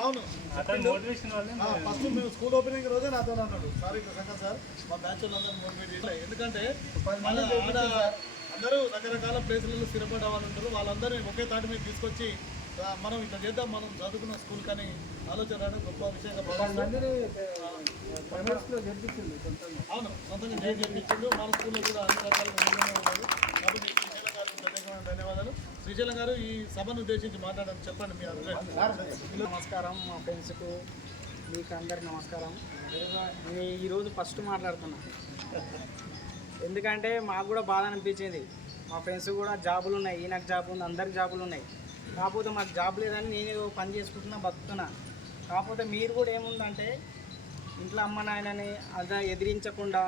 అవును. అతని మోటివేషన్ వల్లే ఆ, ఫస్ట్ మేము స్కూల్ ఓపెనింగ్ రోజే నాతో అన్నాడు. సార్ ఇక్కడ సంగతి సార్ మా బ్యాచ్ వాళ్ళందరూ మోటివేట్ చేయాలి ఎందుకంటే అందరూ రకరకాల ప్లేసులలో స్థిరపడే వాళ్ళు ఉంటారు. వాళ్ళందరినీ ఒకే తాటి మీద తీసుకొచ్చి మనం ఇట్లా చేద్దాం మనం చదువుకున్న స్కూల్ కానీ ఆలోచన రావడం గొప్ప విషయంగా అవును సొంతంగా చేయించిండు మన స్కూల్లో కూడా అన్ని ఉన్నారు. కాబట్టి ధన్యవాదాలు గారు ఈ సభను ఉద్దేశించి మాట్లాడడం చెప్పండి మీ నమస్కారం మా ఫ్రెండ్స్కు మీకు అందరికి నమస్కారం. నేను ఈరోజు ఫస్ట్ మాట్లాడుతున్నా. ఎందుకంటే మాకు కూడా బాధ అనిపించింది. మా ఫ్రెండ్స్ కూడా జాబులు ఉన్నాయి. ఈయనకు జాబ్ ఉంది అందరికి జాబులు ఉన్నాయి. కాకపోతే మాకు జాబ్ లేదని నేను పని చేసుకుంటున్నా బతుకుతున్నా. కాకపోతే మీరు కూడా ఏముందంటే ఇంట్లో అమ్మ నాయనని అదా ఎదిరించకుండా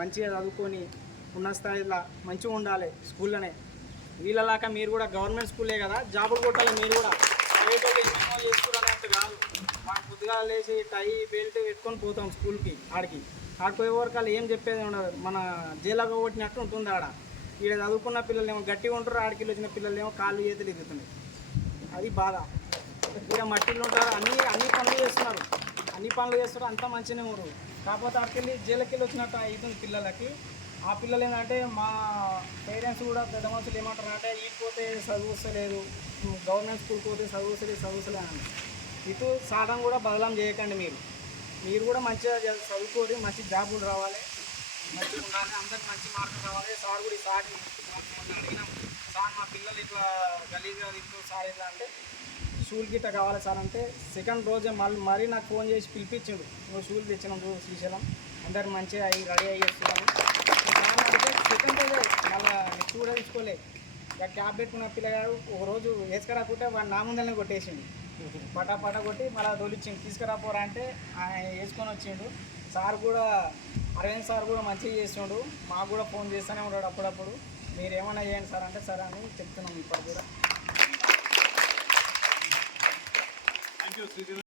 మంచిగా చదువుకొని ఉన్న స్థాయిలో మంచిగా ఉండాలి స్కూల్లోనే. వీళ్ళలాగా మీరు కూడా గవర్నమెంట్ స్కూలే కదా జాబులు కొట్టాలి మీరు కూడా. ఏటోళ్ళు ఏమేమో కాదు. మాకు పొద్దుగా లేచి టై బెల్ట్ పెట్టుకొని పోతాం స్కూల్కి ఆడికి. ఆడికి పోయే వరకు వాళ్ళు ఏం చెప్పేది ఉండదు. మన జైల్లో కొట్టినట్టు ఉంటుంది ఆడ. ఈడ చదువుకున్న పిల్లలు ఏమో గట్టిగా ఉంటారు ఆడికి వచ్చిన పిల్లలు ఏమో కాళ్ళు చేతులు ఎదుగుతున్నాయి అది బాధ. ఇక్కడ మట్టిలో ఉంటారు అన్ని అన్ని పనులు చేస్తున్నారు. అన్ని పనులు చేస్తారు అంతా మంచిగానే ఉన్నారు. కాకపోతే అక్కడికి జైలుకి వెళ్ళి వచ్చినట్టు అవుతుంది పిల్లలకి. ఆ పిల్లలు ఏంటంటే మా పేరెంట్స్ కూడా పెద్ద మనుషులు ఏమంటారు అంటే ఇటు పోతే చదువుస్తలేదు గవర్నమెంట్ స్కూల్ పోతే చదువుస్తలేదు చదువుస్తలేదు అని ఇటు సాధన కూడా బదలం చేయకండి మీరు. మీరు కూడా మంచిగా చ- చదువుకోరి మంచి జాబులు రావాలి మంచిగా ఉండాలి అందరికి మంచి మార్కులు రావాలి. సార్ కూడా ఈ సార్ అడిగినాం. సార్ మా పిల్లలు ఇట్లా గలీజ్గా ఇప్పుడు సార్ ఇట్లా అంటే షూల్ గిట్ట కావాలి సార్ అంటే సెకండ్ రోజే మళ్ళీ మరీ నాకు ఫోన్ చేసి పిలిపించిండు. నువ్వు షూలు తెచ్చినాం శ్రీశైలం. అందరు మంచిగా అవి రెడీ అయ్యి వస్తున్నాను సెకండ్ రోజే మళ్ళీ నెక్స్ట్ కూడా తీసుకోలే. ఇక క్యాబ్ పెట్టుకున్న పిల్లగాడు ఒక రోజు వేసుకురాకుంటే వాడు నా ముందరనే కొట్టేసిండు. పటా పటా కొట్టి మళ్ళీ తోలిచ్చిండు. తీసుకురాపోరా అంటే ఆయన వేసుకొని వచ్చిండు. సార్ కూడా అరవింద్ సార్ కూడా మంచిగా చేస్తుండు. మాకు కూడా ఫోన్ చేస్తూనే ఉంటాడు అప్పుడప్పుడు. మీరు ఏమైనా చేయండి సార్ అంటే సరే అని చెప్తున్నాం ఇప్పుడు కూడా.